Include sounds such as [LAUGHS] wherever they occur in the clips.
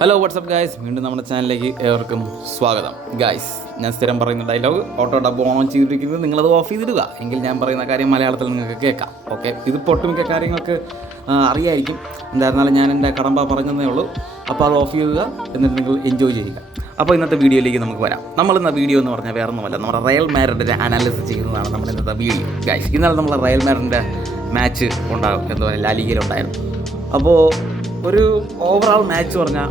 Hello WhatsApp guys വീണ്ടും നമ്മുടെ ചാനലിലേക്ക് ഏവർക്കും സ്വാഗതം. ഗായ്സ് ഞാൻ സ്ഥിരം പറയുന്ന ഡയലോഗ് ഓട്ടോ ഡബ് ഓൺ ചെയ്തിരിക്കുന്നത് നിങ്ങളത് ഓഫ് ചെയ്തിടുക. എങ്കിൽ ഞാൻ പറയുന്ന കാര്യം മലയാളത്തിൽ നിങ്ങൾക്ക് കേൾക്കാം. ഓക്കെ ഇത് ഒട്ടുമിക്ക കാര്യങ്ങൾക്ക് അറിയായിരിക്കും. എന്തായിരുന്നാലും ഞാൻ എന്റെ കടമ്പ പറഞ്ഞതേ ഉള്ളൂ. അപ്പോൾ അത് ഓഫ് ചെയ്യുക എന്നിട്ട് നിങ്ങൾ എൻജോയ് ചെയ്യുക. അപ്പോൾ ഇന്നത്തെ വീഡിയോയിലേക്ക് നമുക്ക് വരാം. നമ്മൾ ഇന്ന വീഡിയോ എന്ന് പറഞ്ഞാൽ വേറെ ഒന്നുമല്ല. നമ്മുടെ റയൽ മാരിന്റെ അനാലിസിസ് ചെയ്യുന്നതാണ് നമ്മുടെ ഇന്നത്തെ വീഡിയോ ഗായ്സ് ഇന്നലെ നമ്മൾ റയൽ മാരിന്റെ മാച്ച് ഉണ്ടാകും എന്താ പറയുക ലാലിഗയിലുണ്ടായിരുന്നു അപ്പോൾ ഒരു ഓവറോൾ മാച്ച് പറഞ്ഞാൽ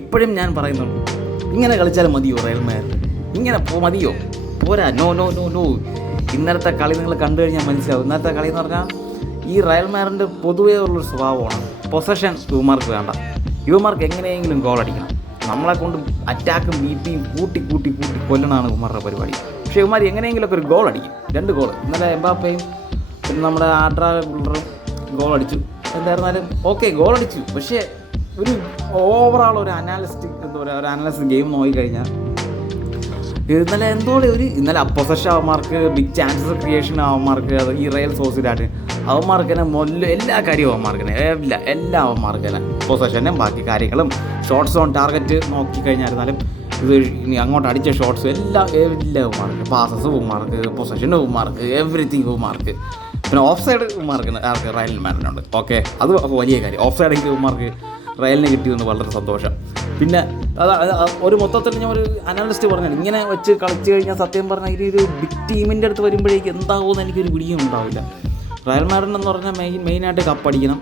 ഇപ്പോഴും ഞാൻ പറയുന്നുണ്ട്. ഇങ്ങനെ കളിച്ചാൽ മതിയോ റയൽ മാഡ്രിഡ് ഇങ്ങനെ പോ മതിയോ? പോരാ. നോ നോ നോ നോ ഇന്നലത്തെ കളി നിങ്ങൾ കണ്ടു കഴിഞ്ഞാൽ മനസ്സിലാവും. ഇന്നലത്തെ കളി എന്ന് പറഞ്ഞാൽ ഈ റയൽ മാഡ്രിഡിന്റെ പൊതുവേ ഉള്ളൊരു സ്വഭാവമാണ്. പൊസഷൻ യുവമാർക്ക് വേണ്ട. യുവമാർക്ക് എങ്ങനെയെങ്കിലും ഗോൾ അടിക്കണം. നമ്മളെ കൊണ്ട് അറ്റാക്കും ബീപ്പിയും കൂട്ടി കൂട്ടി കൂട്ടി കൊല്ലണമാണ് ഉമാറുടെ പരിപാടി. പക്ഷേ ഉമാർ എങ്ങനെയെങ്കിലുമൊക്കെ ഒരു ഗോൾ അടിക്കും. രണ്ട് ഗോൾ ഇന്നലെ എംബാപ്പയും പിന്നെ നമ്മുടെ ആട്രാ ഗോൾ അടിച്ചു. എന്തായിരുന്നാലും ഓക്കെ ഗോൾ അടിച്ചു. പക്ഷേ ഒരു ഓവറാൾ ഒരു അനാലിസ്റ്റിക് എന്താ പറയുക ഒരു അനാലിസ്റ്റ് ഗെയിം നോക്കിക്കഴിഞ്ഞാൽ ഇന്നലെ എന്തോ ഒരു ഇന്നലെ അപ്പോസഷൻ അവന്മാർക്ക് ബിഗ് ചാൻസസ് ക്രിയേഷൻ അവന്മാർക്ക് അത് റയൽ സോസിലായിട്ട് അവന്മാർക്ക് തന്നെ മൊല്ല എല്ലാ കാര്യവും അവന്മാർക്ക് തന്നെ എല്ലാ എല്ലാ അവന്മാർക്ക് തന്നെ ബാക്കി കാര്യങ്ങളും ഷോർട്സ് ഓൺ ടാർഗറ്റ് നോക്കിക്കഴിഞ്ഞായിരുന്നാലും ഇത് ഇനി അങ്ങോട്ട് അടിച്ച ഷോർട്സ് എല്ലാ എല്ലാ ഉമാർക്ക് പാസസ് ഉമാർക്ക് പൊസഷൻ ഉമാർക്ക് എവറിത്തിങ് ഉമാർക്ക് പിന്നെ ഓഫ് സൈഡ് ഉമാർക്ക് ആർക്ക് റയൽ മാനുണ്ട് ഓക്കെ അത് വലിയ കാര്യം. ഓഫ് സൈഡ് ഉമാർക്ക് റയലിന് കിട്ടിയെന്ന് വളരെ സന്തോഷം. പിന്നെ അത് ഒരു മൊത്തത്തിൽ ഞാൻ ഒരു അനാലിസ്റ്റ് പറഞ്ഞാൽ ഇങ്ങനെ വെച്ച് കളിച്ച് കഴിഞ്ഞാൽ സത്യം പറഞ്ഞാൽ ഒരു ബിഗ് ടീമിന്റെ അടുത്ത് വരുമ്പോഴേക്ക് എന്താകുമെന്ന് എനിക്കൊരു പിടിയും ഉണ്ടാവില്ല. റയൽ മാഡ്രിഡ് എന്ന് പറഞ്ഞാൽ മെയിൻ മെയിനായിട്ട് കപ്പടിക്കണം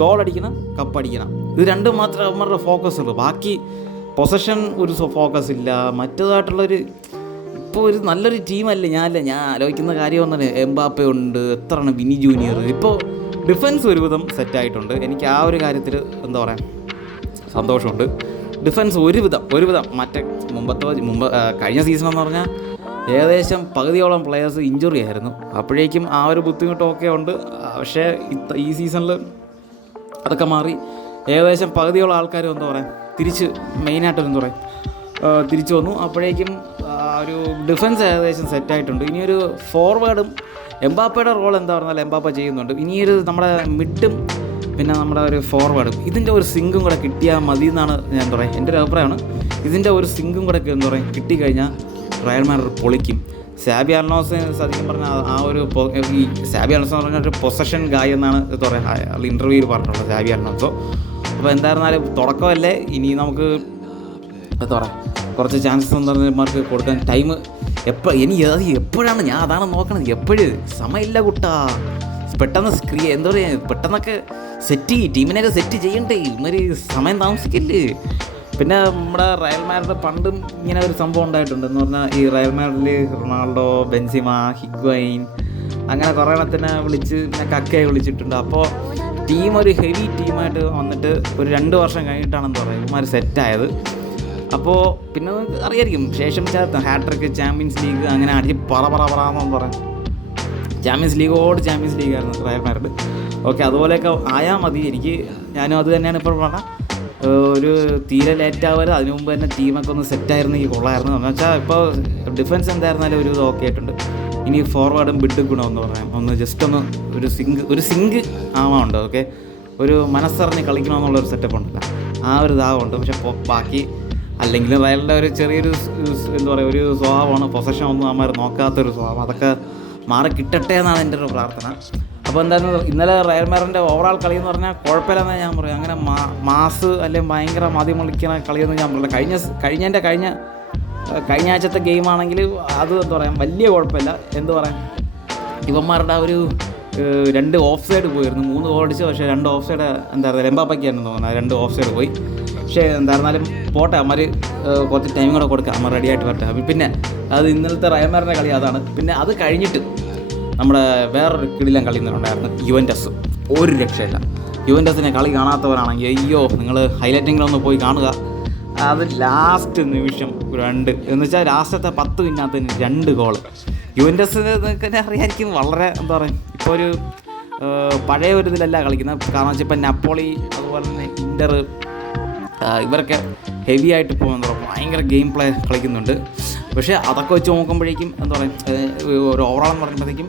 ഗോൾ അടിക്കണം കപ്പടിക്കണം ഇത് രണ്ടും മാത്രമേ അവന്മാരുടെ ഫോക്കസ് ഉള്ളൂ. ബാക്കി പൊസഷൻ ഒരു ഫോക്കസ് ഇല്ല. മറ്റേതായിട്ടുള്ളൊരു ഇപ്പോൾ ഒരു നല്ലൊരു ടീമല്ലേ ഞാനല്ലേ ഞാൻ ആലോചിക്കുന്ന കാര്യം ഒന്നാണ് എംബാപ്പ ഉണ്ട് എത്രയാണ് വിനി ജൂനിയർ ഇപ്പോൾ ഡിഫൻസ് ഒരുവിധം സെറ്റായിട്ടുണ്ട്. എനിക്ക് ആ ഒരു കാര്യത്തിൽ എന്താ പറയുക സന്തോഷമുണ്ട്. ഡിഫൻസ് ഒരുവിധം ഒരുവിധം. മറ്റേ മുമ്പത്തെ മുമ്പ് കഴിഞ്ഞ സീസൺ എന്ന് പറഞ്ഞാൽ ഏകദേശം പകുതിയോളം പ്ലെയേഴ്സ് ഇഞ്ചുറി ആയിരുന്നു. അപ്പോഴേക്കും ആ ഒരു ബുദ്ധിമുട്ടൊക്കെ ഉണ്ട്. പക്ഷേ ഈ സീസണിൽ അതൊക്കെ മാറി ഏകദേശം പകുതിയോളം ആൾക്കാർ എന്താ പറയുക തിരിച്ച് മെയിനായിട്ട് എന്താ പറയുക തിരിച്ചു വന്നു. അപ്പോഴേക്കും ഒരു ഡിഫൻസ് ഏകദേശം സെറ്റായിട്ടുണ്ട് ഇനിയൊരു ഫോർവേഡും എംബാപ്പയുടെ റോൾ എന്താ പറഞ്ഞാൽ എംബാപ്പ ചെയ്യുന്നുണ്ട്. ഇനിയൊരു നമ്മുടെ മിഡും പിന്നെ നമ്മുടെ ഒരു ഫോർവേഡും ഇതിന്റെ ഒരു സിങ്കും കൂടെ കിട്ടിയാൽ മതി എന്നാണ് ഞാൻ പറയാം. എന്റെ ഒരു അഭിപ്രായമാണ്. ഇതിന്റെ ഒരു സിങ്കും കൂടെ എന്താ പറയുക കിട്ടിക്കഴിഞ്ഞാൽ റയൽ മാഡ്രിഡ് പൊളിക്കും. സാബി അൽനോസ് സത്യം പറഞ്ഞാൽ ആ- ഒരു ഈ സാബി അൽനോസ് എന്ന് പറഞ്ഞാൽ ഒരു പൊസഷൻ ഗായ് എന്നാണ് എന്താ പറയുക ഇന്റർവ്യൂവിൽ പറഞ്ഞിട്ടുള്ളത് സാബി അൽനോസോ അപ്പോൾ എന്തായിരുന്നാലും തുടക്കമല്ലേ? ഇനി നമുക്ക് എന്താ പറയുക കുറച്ച് ചാൻസസ് എന്നമാർക്ക് കൊടുക്കാൻ ടൈം എപ്പോൾ ഇനി അത് എപ്പോഴാണ്? ഞാൻ അതാണ് നോക്കണത്. എപ്പോഴും? സമയമില്ല കുട്ടാ. പെട്ടെന്ന് സ്ക്രീ എന്താ പറയുക പെട്ടെന്നൊക്കെ സെറ്റ് ചെയ്യും. ടീമിനെയൊക്കെ സെറ്റ് ചെയ്യണ്ടേ. ഇന്നൊരു സമയം താമസിക്കില്ലേ. പിന്നെ നമ്മുടെ റയൽ മാരുടെ പണ്ടും ഇങ്ങനെ ഒരു സംഭവം ഉണ്ടായിട്ടുണ്ട്. എന്ന് പറഞ്ഞാൽ ഈ റയൽ മാരിൽ റൊണാൾഡോ ബെൻസിമ ഹിഗ്വൈൻ അങ്ങനെ കുറേ എണ്ണത്തിനെ വിളിച്ച് പിന്നെ കക്കയെ വിളിച്ചിട്ടുണ്ട്. അപ്പോൾ ടീം ഒരു ഹെവി ടീമായിട്ട് വന്നിട്ട് ഒരു രണ്ട് വർഷം കഴിഞ്ഞിട്ടാണെന്ന് പറയും. ഇവന്മാർ സെറ്റായത് അപ്പോൾ പിന്നെ അറിയായിരിക്കും. ശേഷം ഹാട്രിക്ക് ചാമ്പ്യൻസ് ലീഗ് അങ്ങനെ അടി പറ പറ പറ എന്ന് പറയാം. ചാമ്പ്യൻസ് ലീഗോട് ചാമ്പ്യൻസ് ലീഗായിരുന്നു റയൽ മാഡ്രിഡ് ഓക്കെ അതുപോലെയൊക്കെ ആയാൽ മതി. എനിക്ക് ഞാനും അത് തന്നെയാണ് ഇപ്പോൾ പറഞ്ഞത് ഒരു തീരെ ലേറ്റ് ആവരുത് അതിനു മുമ്പ് തന്നെ ടീമൊക്കെ ഒന്ന് സെറ്റായിരുന്നെങ്കിൽ കൊള്ളായിരുന്നു എന്ന് വെച്ചാൽ ഇപ്പോൾ ഡിഫൻസ് എന്തായിരുന്നാലും ഒരു ഇത് ഓക്കെ ആയിട്ടുണ്ട്. ഇനി ഫോർവേഡും ഗുണമെന്ന് പറയാം. ഒന്ന് ജസ്റ്റ് ഒന്ന് ഒരു സിങ്ക് ഒരു സിങ്ക് ആവാണ്ട് ഓക്കെ ഒരു മനസ്സറിഞ്ഞ് കളിക്കണമെന്നുള്ളൊരു സെറ്റപ്പ് ഉണ്ടല്ലോ. ആ ഒരു ഇതാവുണ്ട്. പക്ഷെ ബാക്കി അല്ലെങ്കിൽ അയാളുടെ ഒരു ചെറിയൊരു എന്താ പറയുക ഒരു സ്വഭാവമാണ്. പൊസഷൻ ഒന്നും അമ്മ നോക്കാത്തൊരു സ്വഭാവം. അതൊക്കെ മാറി കിട്ടട്ടെ എന്നാണ് എന്റെ ഒരു പ്രാർത്ഥന. അപ്പോൾ എന്തായാലും ഇന്നലെ റയൽ മാറിന്റെ ഓവറാൾ കളി എന്ന് പറഞ്ഞാൽ കുഴപ്പമില്ലെന്നേ ഞാൻ പറയും അങ്ങനെ മാ മാസ് അല്ലെങ്കിൽ ഭയങ്കര മതിമുളിക്കുന്ന കളിയെന്ന് ഞാൻ പറയില്ല കഴിഞ്ഞ കഴിഞ്ഞതിന്റെ കഴിഞ്ഞ കഴിഞ്ഞ ആഴ്ചത്തെ ഗെയിമാണെങ്കിൽ അത് എന്താ പറയാം വലിയ കുഴപ്പമില്ല. എന്ത് പറയാൻ? ഇവന്മാരുടെ ഒരു രണ്ട് ഓഫ് സൈഡ് പോയിരുന്നു. മൂന്ന് ഗോൾ അടിച്ചു പക്ഷേ രണ്ട് ഓഫ് സൈഡ് എന്താ പറയുക എംബാപ്പയ്ക്കായിരുന്നു തോന്നുന്നത് രണ്ട് ഓഫ് സൈഡ് പോയി. പക്ഷേ എന്തായിരുന്നാലും പോട്ടെ അമ്മർ കുറച്ച് ടൈം കൂടെ കൊടുക്കാം. അമ്മ റെഡി ആയിട്ട് വരട്ടെ. പിന്നെ അത് ഇന്നലത്തെ റയമാരുടെ കളി അതാണ്. പിന്നെ അത് കഴിഞ്ഞിട്ട് നമ്മുടെ വേറൊരു കിടിലം കളി ഉണ്ടായിരുന്നു. യുവന്റസ് ഒരു രക്ഷയില്ല. യുവന്റസിനെ കളി കാണാത്തവരാണെങ്കിൽ അയ്യോ നിങ്ങൾ ഹൈലൈറ്റിങ്ങിലൊന്ന് പോയി കാണുക. അത് ലാസ്റ്റ് നിമിഷം രണ്ട്. എന്ന് വെച്ചാൽ ലാസ്റ്റത്തെ പത്ത് പിന്നാത്തതിന് രണ്ട് ഗോൾ യുവന്റസ് തന്നെ അറിയായിരിക്കും. വളരെ എന്താ പറയുക ഇപ്പോൾ ഒരു പഴയ ഒരു ഇതിലല്ല കളിക്കുന്നത്. കാരണം വെച്ചാൽ ഇപ്പം നപ്പോളി അതുപോലെ തന്നെ ഇന്റർ ഇവരൊക്കെ ഹെവി ആയിട്ട് ഇപ്പോൾ എന്താ പറയുക ഭയങ്കര ഗെയിം പ്ലേ കളിക്കുന്നുണ്ട്. പക്ഷേ അതൊക്കെ വെച്ച് നോക്കുമ്പോഴേക്കും എന്താ പറയുക ഒരു ഓവറോൾ എന്ന് പറയുമ്പോഴത്തേക്കും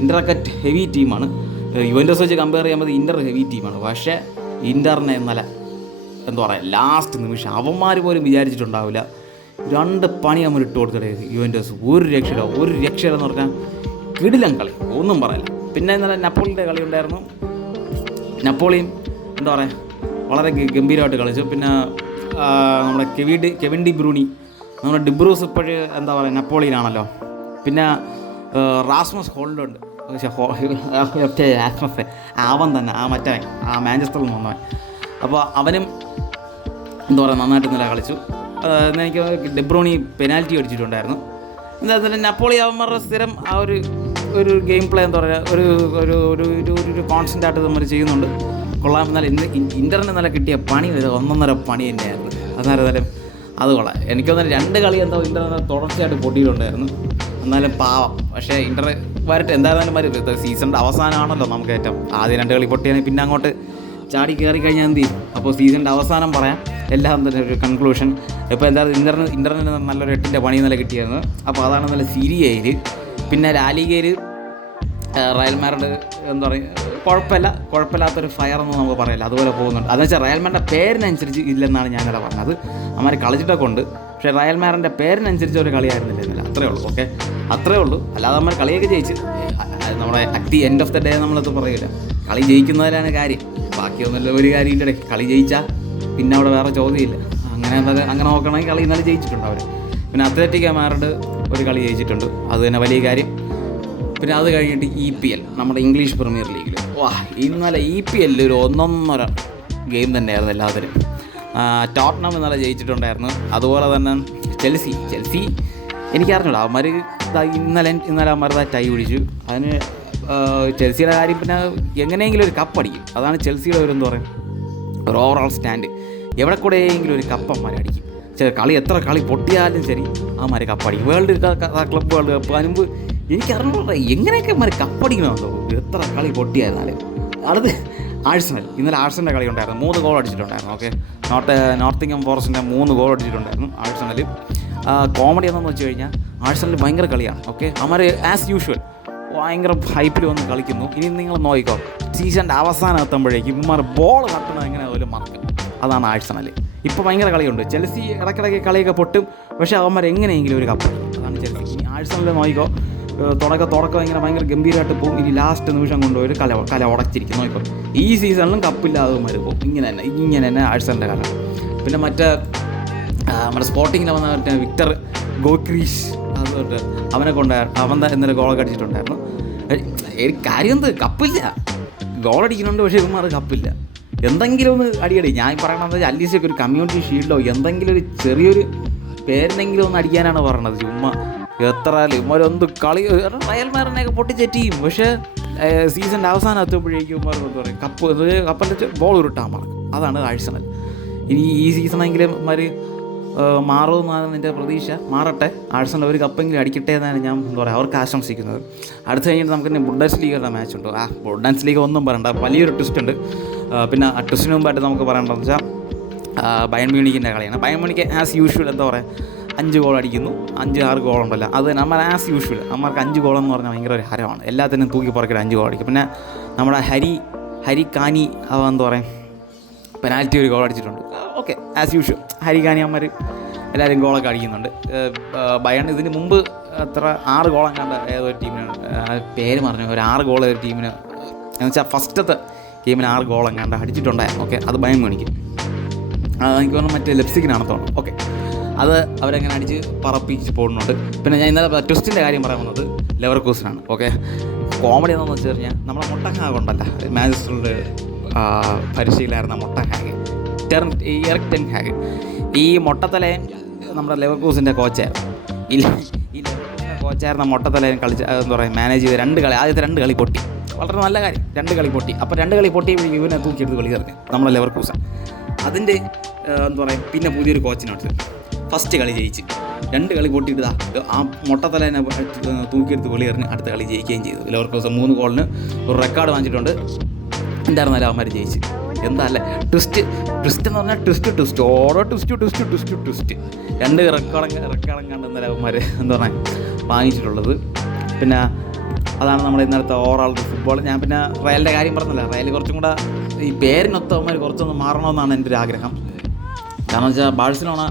ഇന്ററൊക്കെ ഹെവി ടീമാണ് യുവന്റസ് വെച്ച് കമ്പയർ ചെയ്യുമ്പോൾ ഇന്റർ ഹെവി ടീമാണ് പക്ഷേ ഇന്ററിനെ ഇന്നലെ എന്താ പറയുക ലാസ്റ്റ് നിമിഷം അവന്മാർ പോലും വിചാരിച്ചിട്ടുണ്ടാവില്ല. രണ്ട് പണി നമ്മൾ ഇട്ട് കൊടുത്തിട്ട് യുവന്റസ് ഒരു രക്ഷയില്ല. ഒരു രക്ഷയില്ല എന്ന് പറഞ്ഞാൽ കിടിലം കളി. ഒന്നും പറയില്ല. പിന്നെ ഇന്നലെ നപ്പോളിന്റെ കളി ഉണ്ടായിരുന്നു. നപ്പോളിയും എന്താ പറയുക വളരെ ഗംഭീരമായിട്ട് കളിച്ചു. പിന്നെ നമ്മുടെ കെവി ഡി കെവിൻ ഡി ബ്രൂണി നമ്മുടെ ഡിബ്രൂസ് ഇപ്പോഴ് എന്താ പറയുക നെപ്പോളിയനാണല്ലോ. പിന്നെ റാസ്മസ് റാസ്മസ് ഹോൾഡുണ്ട്. പക്ഷേ [LAUGHS] റാസ്മസ് അവൻ തന്നെ ആ മറ്റേ ആ മാഞ്ചസ്റ്ററിൽ നിന്ന് വന്നവൻ. അപ്പോൾ അവനും എന്താ പറയുക നന്നായിട്ട് ഇന്നലെ കളിച്ചു. എനിക്ക് ഡെബ്രോണി പെനാൽറ്റി അടിച്ചിട്ടുണ്ടായിരുന്നു. എന്തായാലും നപ്പോളി അവന്മാരുടെ സ്ഥിരം ആ ഒരു ഒരു ഗെയിം പ്ലേ എന്താ പറയുക ഒരു ഒരു ഒരു ഒരു കോൺസ്റ്റന്റ് ആയിട്ട് നമ്മൾ ചെയ്യുന്നുണ്ട്. കൊള്ളാം. എന്നാൽ ഇന്ന് ഇന്റർനെറ്റ് നല്ല കിട്ടിയ പണി ഒരു ഒന്നൊന്നര പണി തന്നെയായിരുന്നു. അന്നേരം അത് കൊള്ളാം. എനിക്കൊന്നും രണ്ട് കളി എന്തോ ഇന്റർനെറ്റ് തുടർച്ചയായിട്ട് പൊട്ടിയിട്ടുണ്ടായിരുന്നു എന്നാലും പാവം. പക്ഷേ ഇന്റർ വരട്ടെ. എന്തായാലും വരും. ഇത് സീസണിന്റെ അവസാനമാണല്ലോ നമുക്ക് ഏറ്റവും ആദ്യം രണ്ട് കളി പൊട്ടിയാണെങ്കിൽ പിന്നെ അങ്ങോട്ട് ചാടി കയറി കഴിഞ്ഞാൽ എന്ത് ചെയ്യും? അപ്പോൾ സീസണിന്റെ അവസാനം പറയാം. എല്ലാം തന്നെ ഒരു കൺക്ലൂഷൻ ഇപ്പോൾ എന്തായാലും ഇന്റർനെറ്റ് ഇന്റർനെറ്റ് നല്ലൊരു എട്ടിന്റെ പണി നല്ല കിട്ടിയായിരുന്നു. അപ്പോൾ അതാണ് നല്ല സിരിയയിൽ പിന്നെ ലാലിഗയിൽ റയൽ മാരുടെ എന്താ പറയുക കുഴപ്പമില്ല കുഴപ്പമില്ലാത്തൊരു ഫയർ എന്ന് നമുക്ക് പറയില്ല. അതുപോലെ പോകുന്നുണ്ട്. അതെന്ന് വെച്ചാൽ റയൽ മാരുടെ പേരിനനുസരിച്ച് ഇല്ലെന്നാണ് ഞാൻ ഇന്നലെ പറഞ്ഞത്. അമ്മമാർ കളിച്ചിട്ടൊക്കെ ഉണ്ട്. പക്ഷേ റയൽ മാറിന്റെ പേരിനനുസരിച്ച് ഒരു കളിയായിരുന്നില്ല ഇന്നലെ. അത്രേ ഉള്ളൂ ഓക്കെ? അത്രേ ഉള്ളൂ. അല്ലാതെ നമ്മൾ കളിയൊക്കെ ജയിച്ച്. നമ്മുടെ at the end of the day നമ്മളത് പറയില്ല കളി ജയിക്കുന്നതിലാണ് കാര്യം. ബാക്കിയൊന്നുമില്ല ഒരു കാര്യം ഇല്ല. കളി ജയിച്ചാൽ പിന്നെ അവിടെ വേറെ ചോദ്യമില്ല. അങ്ങനെ അങ്ങനെ നോക്കണമെങ്കിൽ കളി ഇന്നലെ ജയിച്ചിട്ടുണ്ട് അവർ പിന്നെ അത്ലറ്റിക് മാരുടെ ഒരു കളി ജയിച്ചിട്ടുണ്ട്. അത് തന്നെ വലിയ കാര്യം. പിന്നെ അത് കഴിഞ്ഞിട്ട് ഇ പി എൽ നമ്മുടെ ഇംഗ്ലീഷ് പ്രീമിയർ ലീഗിൽ വാ ഇന്നലെ ഇ പി എല്ലിൽ ഒരു ഒന്നൊന്നര ഗെയിം തന്നെയായിരുന്നു എല്ലാവരും ടോട്ട്നം ഇന്നലെ ജയിച്ചിട്ടുണ്ടായിരുന്നു. അതുപോലെ തന്നെ ചെൽസി ചെൽസി എനിക്കറിഞ്ഞൂടാ അവന്മാർ ഇന്നലെ ഇന്നലെ അവന്മാർ ടൈ പിടിച്ചു. അതിന് ചെൽസിയുടെ കാര്യം പിന്നെ എങ്ങനെയെങ്കിലും ഒരു കപ്പടിക്കും അതാണ് ചെൽസിയുടെ ഒരു എന്താ പറയുക ഒരു ഓവറോൾ സ്റ്റാൻഡ് എവിടെ കൂടെയെങ്കിലും ഒരു കപ്പ് അമ്മാരെ അടിക്കും. കളി എത്ര കളി പൊട്ടിയാലും ശരി അവന്മാർ കപ്പടിക്കും വേൾഡ് ക്ലബ് വേൾഡ് കപ്പ് അതിനുമ്പ് അറിഞ്ഞാൽ എങ്ങനെയൊക്കെ അവന്മാർ കപ്പടിക്കണമെന്നോ എത്ര കളി പൊട്ടിയായിരുന്നാലും. അടുത്ത് ആഴ്സണൽ ഇന്നലെ ആഴ്സണലിന്റെ കളി ഉണ്ടായിരുന്നു. മൂന്ന് ഗോൾ അടിച്ചിട്ടുണ്ടായിരുന്നു ഓക്കെ നോർത്ത് നോർത്തിങ്ങം ഫോറസ്റ്റിന്റെ മൂന്ന് ഗോൾ അടിച്ചിട്ടുണ്ടായിരുന്നു ആഴ്സണൽ കോമഡി എന്താണെന്ന് വെച്ച് കഴിഞ്ഞാൽ ആഴ്സണൽ ഭയങ്കര കളിയാണ് ഓക്കെ അമർ ആസ് യൂഷ്വൽ ഭയങ്കര ഹൈപ്പിൽ വന്ന് കളിക്കുന്നു. ഇനി നിങ്ങൾ നോക്കിക്കോ സീസണിന്റെ അവസാനം എത്തുമ്പോഴേക്കും ഇവന്മാർ ബോൾ തട്ടണം എങ്ങനെ പോലും മറക്കും. അതാണ് ആഴ്സണൽ. ഇപ്പോൾ ഭയങ്കര കളിയുണ്ട്. ചെൽസി ഇടയ്ക്കിടയ്ക്ക് കളിയൊക്കെ പൊട്ടും പക്ഷേ അവന്മാർ എങ്ങനെയെങ്കിലും ഒരു കപ്പ്. അതാണ് ചെൽസി. ആഴ്സണൽ നോക്കിക്കോ തുടക്കം തുടക്കം ഇങ്ങനെ ഭയങ്കര ഗംഭീരമായിട്ട് പോകും. ഇനി ലാസ്റ്റ് നിമിഷം കൊണ്ടുപോയി കല കല ഉടച്ചിരിക്കുന്നു ഇപ്പം. ഈ സീസണിലും കപ്പില്ലാതെ അവന്മാർ പോകും ഇങ്ങനെ തന്നെ ഇങ്ങനെ തന്നെ ആഴ്സന്റെ കല. പിന്നെ മറ്റേ നമ്മുടെ സ്പോർട്ടിങ്ങിൽ വന്ന മറ്റേ വിക്ടർ ഗോക്രീഷ് അതുകൊണ്ട് അവനെ കൊണ്ടായിരുന്നു അവൻ ഇന്നലെ ഗോളൊക്കെ അടിച്ചിട്ടുണ്ടായിരുന്നു. കാര്യം എന്ത്? കപ്പില്ല ഗോൾ അടിക്കുന്നുണ്ട് പക്ഷേ ഇവന്മാർ കപ്പില്ല എന്തെങ്കിലും ഒന്ന് അടിയടി. ഞാൻ പറയണത് അല്ലീസൊക്കെ ഒരു കമ്മ്യൂണിറ്റി ഷീൽഡോ എന്തെങ്കിലും ഒരു ചെറിയൊരു പേരെന്തെങ്കിലും ഒന്ന് അടിക്കാനാണ് പറയണത് ചുമ്മാ എത്ര ഇവന്മാരൊന്ത് കളി റയൽ മാറിനെയൊക്കെ പൊട്ടിച്ച പൊട്ടിച്ചെറ്റിയും പക്ഷേ സീസണിന്റെ അവസാനം എത്തുമ്പോഴേക്കും എന്ന് പറയും? കപ്പ് കപ്പന്റെ ബോൾ ഉരുട്ടാൻ മറക്കും അതാണ് ആഴ്സണൽ ഇനി ഈ സീസണെങ്കിലും ഇവന്മാർ മാറുമെന്നാണ് എന്റെ പ്രതീക്ഷ. മാറട്ടെ. ആഴ്സണൽ ഒരു കപ്പെങ്കിലും അടിക്കട്ടെ എന്നാണ് ഞാൻ എന്താ പറയുക അവർക്ക് ആശംസിക്കുന്നത്. അടുത്ത കഴിഞ്ഞിട്ട് നമുക്ക് തന്നെ ബുഡൻസ് ലീഗുടെ മാച്ച് ഉണ്ട്. ആ ബുഡൻസ് ലീഗ് ഒന്നും പറയണ്ട. വലിയൊരു ട്വിസ്റ്റ് ഉണ്ട്. പിന്നെ ആ ട്വിസ്റ്റിന് മുമ്പായിട്ട് നമുക്ക് പറയേണ്ടതെന്ന് വെച്ചാൽ ബയൺ മ്യൂണിക്കിന്റെ കളിയാണ്. ബയൺ മ്യൂണിക്ക് ആസ് യൂഷ്വൽ എന്താ പറയുക അഞ്ച് ഗോൾ അടിക്കുന്നു. അഞ്ച് ആറ് ഗോൾ ഉണ്ടല്ല. അത് നമ്മൾ ആസ് യൂഷ്വൽ നമ്മൾക്ക് അഞ്ച് ഗോൾ എന്ന് പറഞ്ഞാൽ ഭയങ്കര ഒരു ഹരമാണ്. എല്ലാത്തിനും തൂക്കി പുറക്കിട്ട് അഞ്ച് ഗോൾ അടിക്കും. പിന്നെ നമ്മുടെ ഹരി ഹരി കാനി എന്താ പറയുക പെനാൽറ്റി ഒരു ഗോൾ അടിച്ചിട്ടുണ്ട്. ഓക്കെ ആസ് യൂഷ്വൽ ഹരികാനി അമ്മർ എല്ലാവരും ഗോളൊക്കെ അടിക്കുന്നുണ്ട്. ബയൺ ഇതിന് മുമ്പ് എത്ര ആറ് ഗോളം കണ്ട ഏതൊരു ടീമിനാണ് പേര് പറഞ്ഞു ഒരു ആറ് ഗോൾ ഒരു ടീമിന് എന്ന് വെച്ചാൽ ഫസ്റ്റത്തെ ടീമിന് ആറ് ഗോളം കണ്ട അടിച്ചിട്ടുണ്ടായിരുന്നു. ഓക്കെ അത് ഭയം മേണിക്കും എനിക്ക് തോന്നുന്നു മറ്റേ ലെപ്സിക്കിനാണ് തോന്നുന്നു. ഓക്കെ അത് അവരങ്ങനെ അടിച്ച് പറപ്പിച്ച് പോകുന്നുണ്ട് പിന്നെ ഞാൻ ഇന്നലെ ട്വിസ്റ്റിന്റെ കാര്യം പറയാൻ വന്നത് ലെവർ കൂസിനാണ് ഓക്കെ കോമഡി എന്താണെന്ന് വെച്ച് കഴിഞ്ഞാൽ നമ്മുടെ മുട്ട ഉണ്ടല്ല മാജിസ്റ്ററിന്റെ പരിശീലനായിരുന്ന മുട്ട ഹാഗ് ടെർ ഈ എറിക് ടെൻ ഹാഗ്. ഈ മുട്ടത്തലയൻ നമ്മുടെ ലെവർ കൂസിന്റെ കോച്ചായിരുന്നു. ഈ ഈ കോച്ചായിരുന്ന മുട്ടത്തലയൻ കളിച്ച എന്താ പറയുക മാനേജ് ചെയ്ത് രണ്ട് കളി ആദ്യത്തെ രണ്ട് കളി പൊട്ടി. വളരെ നല്ല കാര്യം. രണ്ട് കളി പൊട്ടി. അപ്പോൾ രണ്ട് കളി പൊട്ടി ഇവനെ തൂക്കിയെടുത്ത് കളി ഇറങ്ങി നമ്മുടെ ലെവർ കൂസ അതിന്റെ എന്താ പറയുക പിന്നെ പുതിയൊരു കോച്ചിനോട്ട് ഫസ്റ്റ് കളി ജയിച്ച്. രണ്ട് കളി പൊട്ടിയിട്ട് ദാ ആ മുട്ടത്തല തൂക്കിയെടുത്ത് വെളി എറിഞ്ഞ് അടുത്ത കളി ജയിക്കുകയും ചെയ്തു. ലെവർക്കോസ് മൂന്ന് ഗോളിന് ഒരു റെക്കോർഡ് വാങ്ങിച്ചിട്ടുണ്ട്. എന്തായിരുന്നാലും അവന്മാർ ജയിച്ച്? എന്താ അല്ലേ? ട്വിസ്റ്റ് ട്വിസ്റ്റ് എന്ന് പറഞ്ഞാൽ ട്വിസ്റ്റ് ട്വിസ്റ്റ് ഓരോ ട്വിസ്റ്റ് ട്വിസ്റ്റ് ട്വിസ്റ്റ് ട്വിസ്റ്റ് രണ്ട് റെക്കോർഡ് റെക്കോർഡം കണ്ടെന്ന അവന്മാർ എന്താ പറയുക വാങ്ങിച്ചിട്ടുള്ളത്. പിന്നെ അതാണ് നമ്മൾ ഇന്നലത്തെ ഓവറോൾ ഫുട്ബോൾ ഞാൻ പിന്നെ റയലിന്റെ കാര്യം പറഞ്ഞില്ല. റയൽ കുറച്ചും കൂടെ ഈ പേരിനൊത്ത അവന്മാർ കുറച്ചൊന്ന് മാറണമെന്നാണ് എന്റെ ഒരു ആഗ്രഹം. കാരണം വെച്ചാൽ ബാഴ്സലോണ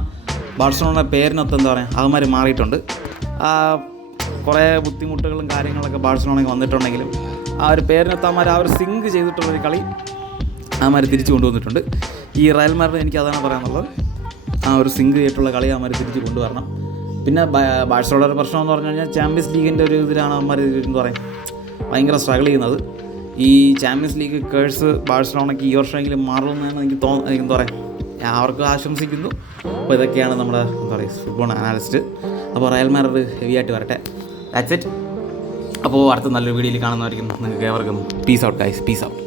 ബാഴ്സലോണ പേരിനൊത്ത് എന്താ പറയുക അവന്മാർ മാറിയിട്ടുണ്ട്. കുറേ ബുദ്ധിമുട്ടുകളും കാര്യങ്ങളൊക്കെ ബാഴ്സലോണയ്ക്ക് വന്നിട്ടുണ്ടെങ്കിലും ആ ഒരു പേരിനൊത്ത് ആ ഒരു സിങ്ക് ചെയ്തിട്ടുള്ളൊരു കളി അവന്മാർ തിരിച്ചു കൊണ്ടുവന്നിട്ടുണ്ട്. ഈ റയൽ മാഡ്രിഡ് എനിക്ക് അതാണ് പറയാനുള്ളത്. ആ ഒരു സിങ്ക് ചെയ്തിട്ടുള്ള കളി അവന്മാർ തിരിച്ചു കൊണ്ടുവരണം. പിന്നെ ബാഴ്സലോണയുടെ പ്രശ്നം എന്ന് പറഞ്ഞു കഴിഞ്ഞാൽ ചാമ്പ്യൻസ് ലീഗിന്റെ ഒരു ഇതിലാണ് അവന്മാർ എന്താ പറയുക ഭയങ്കര സ്ട്രഗിൾ ചെയ്യുന്നത്. ഈ ചാമ്പ്യൻസ് ലീഗ് കേഴ്സ് ബാഴ്സലോണയ്ക്ക് ഈ വർഷമെങ്കിലും മാറുമെന്നാണ് എനിക്ക് തോന്നുന്നത് എന്താ പറയുക ഞാൻ അവർക്ക് ആശംസിക്കുന്നു. അപ്പോൾ ഇതൊക്കെയാണ് നമ്മുടെ എന്താ പറയുക ഫുട്ബോൾ അനാലിസ്റ്റ് അപ്പോൾ റയൽ മാഡ്രിഡ് ഹെവി ആയിട്ട് വരട്ടെ. ദാറ്റ്സ് ഇറ്റ് അപ്പോൾ അടുത്ത നല്ലൊരു വീഡിയോയിൽ കാണുന്നതായിരിക്കും. നിങ്ങൾക്ക് ഏവർക്കും peace out guys peace out